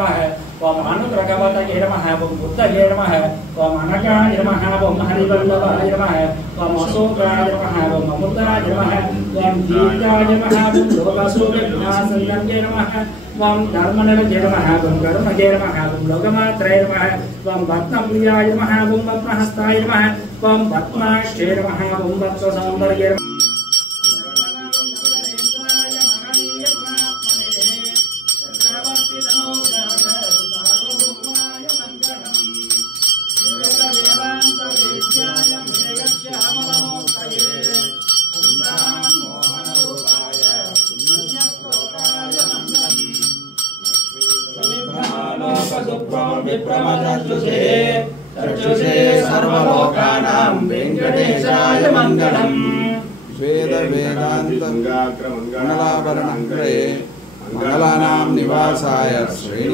ओम अनुग्रहवतये नमः ओम बुद्धये नमः ओम अनगाय नमः ओम हरिवल्लभाय नमः ओम अशोकाय नमः ओम अमृताय नमः ओम दीर्घाय नमः ओम लोकशोकविनाशनाय नमः ओम धर्मनिलये नमः ओम कर्मये नमः ओम लोकमात्रये नमः ओम रत्नप्रियाय नमः ओम रत्नहस्ताय नमः ओम पद्माक्षे नमः ओम वत्ससौन्दर्ये नमः चक्षुषे सर्वलोकानां वेंकटेशाय मंगलम् वेद वेदांत मंगलाभरणं मंगलानां निवासाय श्री